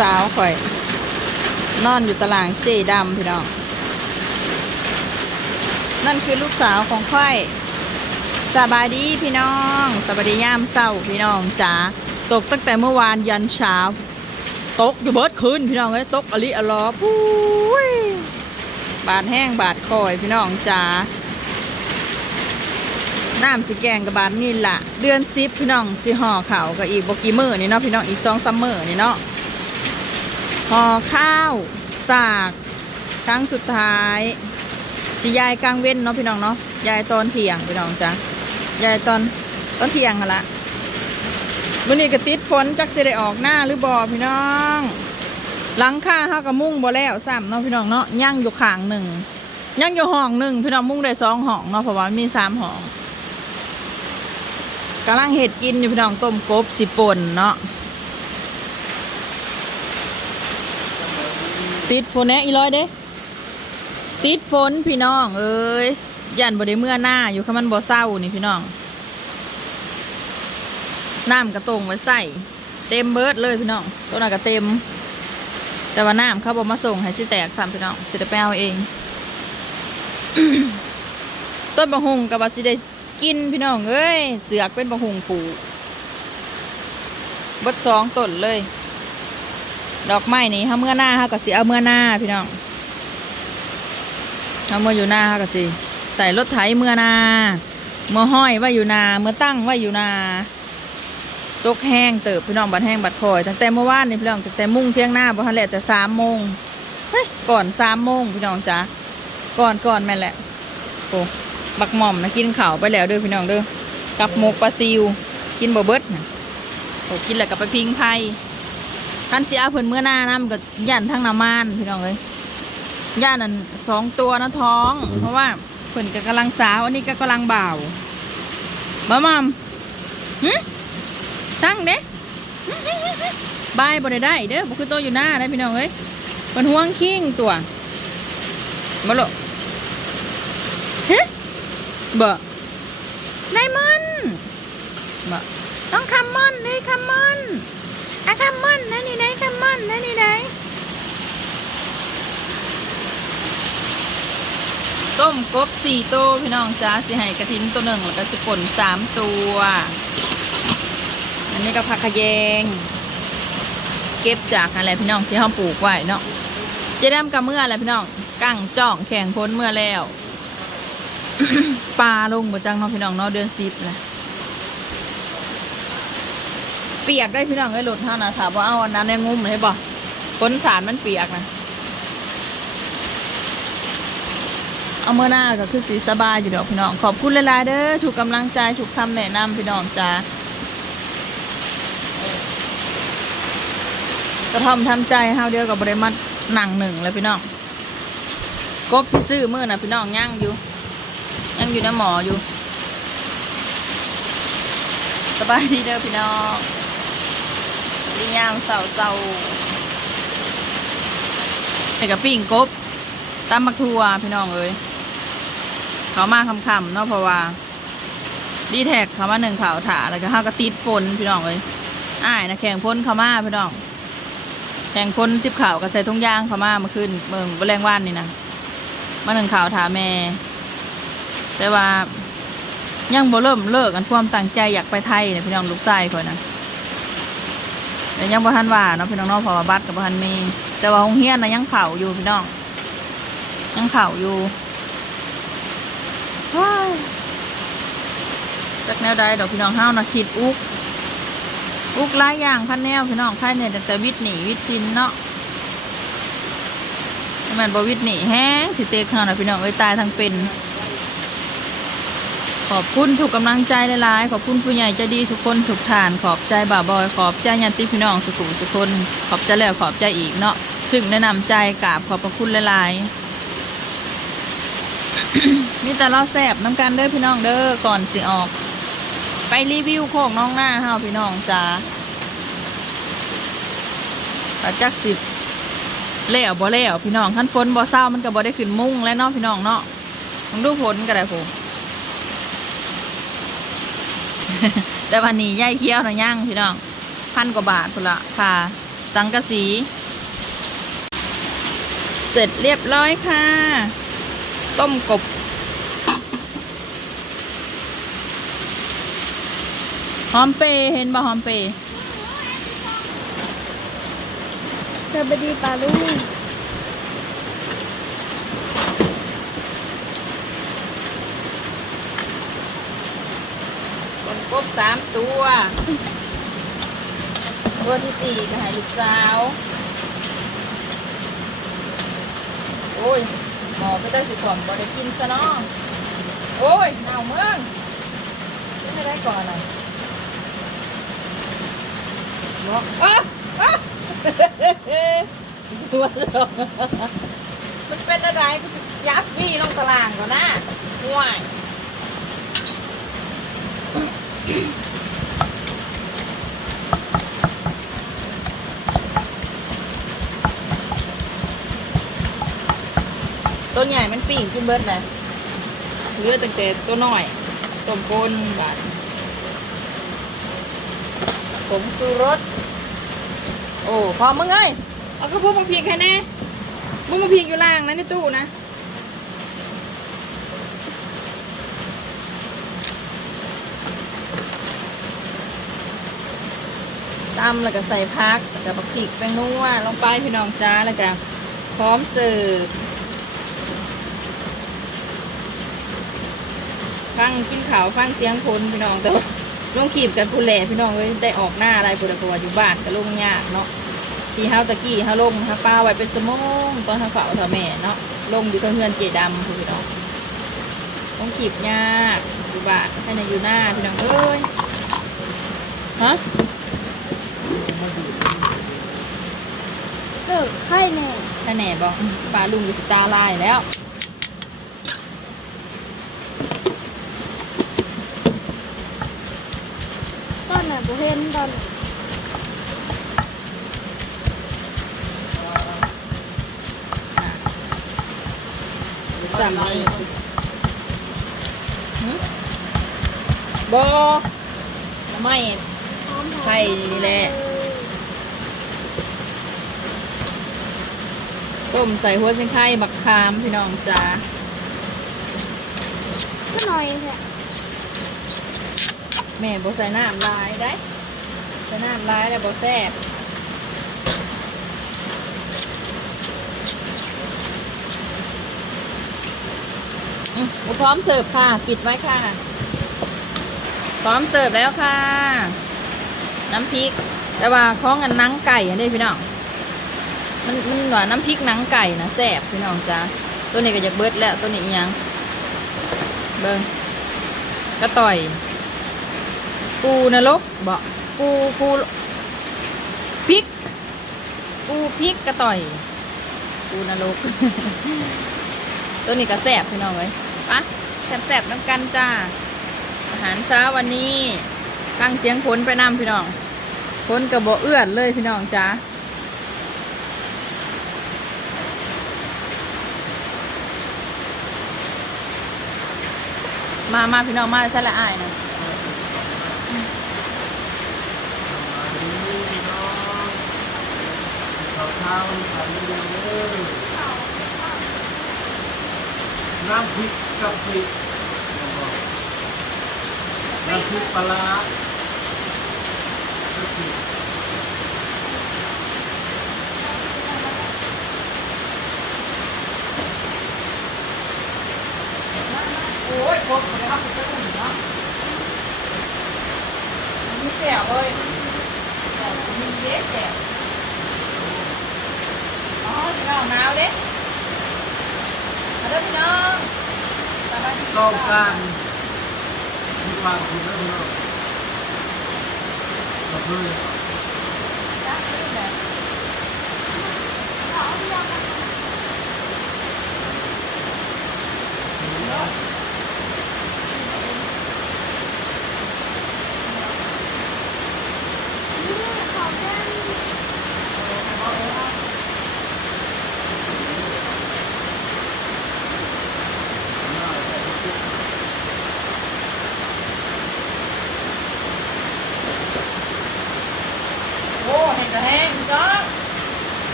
สาวข่อย นอนอยู่ตารางเจดำพี่น้อง นั่นคือลูกสาวของข่อยสบายดีพี่น้องสบายดียามเศร้าพี่น้องจ๋าตกตั้งแต่เมื่อวานยันเช้า ตกอยู่เบิดคืนพี่น้องเอ้ยตกอลิอลอปุ้ยบาดแห้งบาดคอยพี่น้องจ๋าน้ำสิแกงกับบาดนี่ละเดือนซิปพี่น้องสิห่อเขากับอีกบกี่มือนี่เนาะพี่น้องอีกสองซัมเมอร์นี่เนาะ ห่อข้าว สาก ครั้งสุดท้ายสิยายกลางเว้นเนาะพี่น้องเนาะยายตอนเที่ยงพี่น้องจ้ายายตอนตอนเที่ยงกันละมื่อนี้ก็ติดฝนจักสิได้ออกหน้าหรือบ่พี่น้องหลังคาเฮาก็มุ่งบ่แล้วซ้ำเนาะพี่น้องเนาะย่างอยู่ขางหนึ่งย่างอยู่ห้องหนึ่งพี่น้องมุ่งได้สองห้องเนาะเพราะว่ามีสามห้องกำลังเห็ดกินอยู่พี่น้องต้มกบสิป่นเนาะ ติดฝนแน่อีร้อยเด้ ติดฝนพี่น้อง เอ้ยยันบ่ได้เมื่อหน้าอยู่ค่ะมันบ่เศร้านี่พี่น้องน้ำกระตรงไว้ใส่เต็มเบิร์ดเลยพี่น้องตัวนั้นก็เต็ม แต่ว่าน้ำเขาบอกมาส่งให้สิแตกซ้ำพี่น้องสิได้ไปเอาเอง ต้นบะฮุงกับว่าสิได้กินพี่น้องเอ้ยเสือกเป็นบะฮุงปูเบดสองต้นเลย ดอกไม้นี่ถ้าเมื่อหน้าเขาก็สิเอาเมื่อหน้าพี่น้องถ้าเมื่ออยู่หน้าเขาก็สิใส่รถไถเมื่อหน้าเมื่อห้อยไว่าอยู่นาเมื่อตั้งไว่าอยู่นาตกแห้งเติบพี่น้องบัดแห้งบัดคอยตั้งแต่เมื่อวานนี่พี่น้องตั้งแต่มุ่งเที่ยงหน้าบ่ทันแหละแต่สามโมงเฮ้ยก่อนสามโมงพี่น้องจ้ะก่อนก่อนแม่แหละโอ้บักหม่อมนะกินข้าวไปแล้วเด้อพี่น้องเด้อกับหมกปลาซิว กินบ่เบิดนะโอ้กินแล้วก็ไปพิงไพ่ ท่านสิเอาเพิ่นเมื่อหน้านะมันก็ย่านทั้งน้ำมันพี่น้องเลยย่านนั่นสองตัวนะท้อง เพราะว่าเพิ่นก็กำลังสาวอันนี้ก็กำลังบ่าวบ่หม่อมหึช่างเด้บายบ่ได้ได้เด้อบ่คือโตอยู่หน้าได้พี่น้องเอ้ยมันห่วงคิงตัวบ่โลฮะบ่ไดมอนด์บ่ต้องคัมมอนเลยคัมมอนอะคัมมอนนั่นนี่ไหนคัมมอนนั่นนี่ไหน ต้มกบสี่ตัวพี่น้องจ้าสิให้กระทินตัวหนึ่งแล้วก็สิป่นสามตัว อันนี้ก็ผักขยง เก็บจากอะไรพี่น้องที่เขาปลูกไว้เนาะเจะดำกับเมื่ออะไรพี่น้องกั้งจ่องแข่งพ้นเมื่อแล้วปลาลงบ่จังเนาะพี่น้องเนาะเดือนสิบนะเปียกได้พี่น้องไอ้หลุดเท่านะถามว่าเอาอันนั้นในงุ้มเลยบ่พ้นสารมันเปียกนะ เอาเมื่อหน้าก็คือสีสบายอยู่ดอกพี่น้อง ขอบคุณหลายๆเด้อถูกกำลังใจถูกคำแนะนำพี่น้องจ้ากระท่อมทำใจเฮาเดียวกับบริมัดหนังหนึ่งเลยพี่น้องกบที่ซื้อมือนะพี่น้องย่างอยู่ย่างอยู่ในหมออยู่ สบายดีเด้อพี่น้องดีย่างเสาเสาเด็กกับปิ้งกบตำมักทัวพี่น้องเอ้ย เขามาคำๆเนาะเพราะว่าดีแท็กเขามาหนึ่งเผาถาแล้วก็เฮาก็ติดฝนพี่น้องเอ้ยอ้ายนะแข่งพ้นเขามาพี่น้องแข่งคนติบข่าวกับใส่ทุ่งยางเขามามื่อคืนเมือวันแรงว่านนี่นะมาหนึ่งข่าวถาแม่ แต่ว่ายังบ่เริ่มเลิกกันความตั้งใจอยากไปไทยเนี่ยพี่น้องลูกชายคอยนะแต่ยังบ่ทันว่าเนาะพี่น้องเนาะพอบัตรกับบ่ทันมี แต่ว่าโรงเรียนนะยังเผาอยู่พี่น้อง ยังเผาอยู่ จากแนวใดดอกพี่น้องห้าวนะคิดอุก อุกหลายอย่างพันแนวพี่น้องภายในตั้งแต่วิทย์หนีวิทย์ชินเนาะมันบวิทย์หนีแห้งสิเตกเฮานะพี่น้องเอ้ยตายทั้งเป็น ขอบคุณถูกกำลังใจหลายๆขอบคุณผู้ใหญ่ใจดีทุกคนทุกฐานขอบใจบ่าวบอย ขอบใจยันติพี่น้องสุขุมสุคน ขอบใจแล้วขอบใจอีกเนาะซึ่งแนะนำใจกราบขอบพระคุณหลายๆ มีแต่เราแสบน้ำกันเด้อพี่น้องเด้อก่อนสิออก ไปรีวิวโคกน้องหน้าเฮาพี่น้องจ้าปจักสิบแล้วบ่แล้วพี่น้องขั้นฝนบ่เศร้ามันก็บ่ได้ขึ้นมุ่งแล้วเนาะพี่น้องเนาะมึงดูผลก็ได้ผมแต่วันนี้ย่ายเคี้ยวนะย่างพี่น้องพันกว่าบาทพุ่นละค่ะ สังกะสี เสร็จเรียบร้อยค่ะ ต้มกบ หอมเปรย์เห็นบ่หอมเปรย์สวัสดีปาลุงต้มกบสามตัว ตัวที่สี่ก็ให้ลูกสาว โอ้ย หมอก็ต้องสิขอมบ่ได้กินซะเนาะโอ้ยหนาวเมืองกินไม่ได้ก่อนหน่อยเนาะอ๊ะอ๊ะตัวเดียมันเป็นอะไรก็จะยับพี่ลงตารางก่อนนะห่วย ตัวใหญ่มันปีกกินเบิดเลยเลือตั้งแต่ตัวน้อยต้มก้นบาดผมสูรสโอ้พอมึงเอ้ยเอากระพุ้งมึงพีกแค่แน่มึงมาพีกอยู่ล่างนะในตู้นะตำแล้วก็ใส่พักแล้วก็บักพริกแป้งนัวลงไปพี่น้องจ้าแล้วก็พร้อมเสิร์ฟ ฟังกินข่าวฟังเสียงคนพี่น้องแต่ว่าลงขีบกันผู้แหล่พี่น้องเอ้ยได้ออกหน้าอะไรผู้ใดผู้ว่าอยู่บ้านก็ลงยากเนาะที่เฮาตะกี้เฮาลงฮาป้าไว้เป็นสมองตอนเฮาเฝ้าเท่าแม่เนาะลงอยู่กับเฮือนเจดำพี่น้องลงขีบยากอยู่บ้านให้ในอยู่หน้าพี่น้องเอ้ยฮะเกิดไข้แน่ถ้าแหน่บอกอืมปลาลุงอยู่สตาร์ไลน์แล้ว ตอนไหนบ่ เห็นตอนสามีหึบอไม่หอมๆไข่นี่แหละ ต้มใส่หัวเส้นไข่บักคามพี่น้องจ้าก็หน่อยแค่ แม่บ่ใส่น้ำลายได้ใส่น้ำลายแล้วบ่แซ่บอืมพร้อมเสิร์ฟค่ะ ปิดไว้ค่ะ พร้อมเสิร์ฟแล้วค่ะ น้ำพริก แต่ว่าของอันนังไก่อันนี้พี่น้อง มันมันหวานน้ำพริกนังไก่นะแซ่บพี่น้องจ้าตัวนี้ก็จะเบิดแล้วตัวนี้ยัง เบิ่งกระต่อย ปูนรกบ่ปูปูพริก ปูพริกกระต่อย ปูนรก ตัวนี้ก็แซ่บพี่น้องเลยปะแซ่บๆน้ำกันจ้า อาหารเช้าวันนี้ฟังเสียงฝนไปนำพี่น้องฝนกระโบเอื้อนเลยพี่น้องจ้ามามาพี่น้องมาใช่ละอายนะ น้ำพริกกะปิน้ำพริกปลาร้าโอ้ยครบเลยครับคุณเจ้าหนุ่มเนาะมีแก้วเลยแก้วมีเล็กแก้วอ๋อพี่น้องหนาวเด้มาเสี่ยดีต้องการมีคว thôi thì nào đấy ở đây nó là ba chỉ câu can. Đi qua cũng rất là tập hơi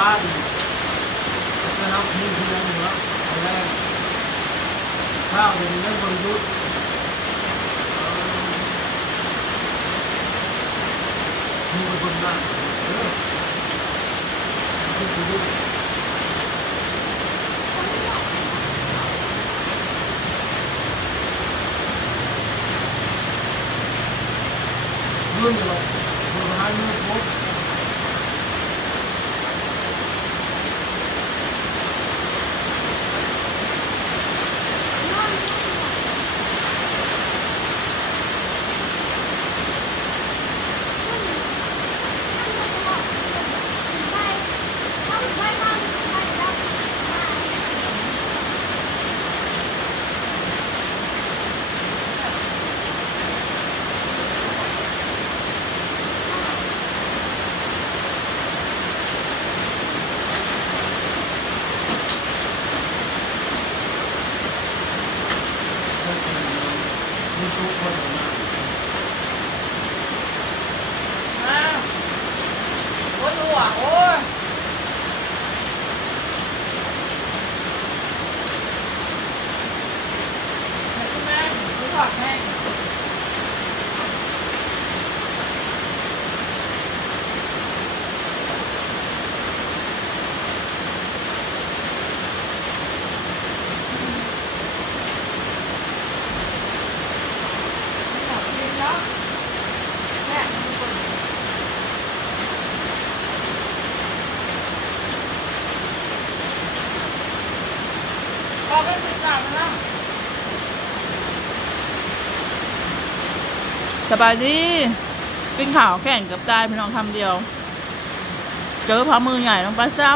ปั้นแก็นับนิ้วทีละหนึ่แล้อแรกข้าวเป็นเรื่องบรรยุทธ์มีคนได้ สบายดี กินข่าวแข่งกับตายพี่น้องทำเดียว เจอพามือใหญ่ต้องไปเศร้า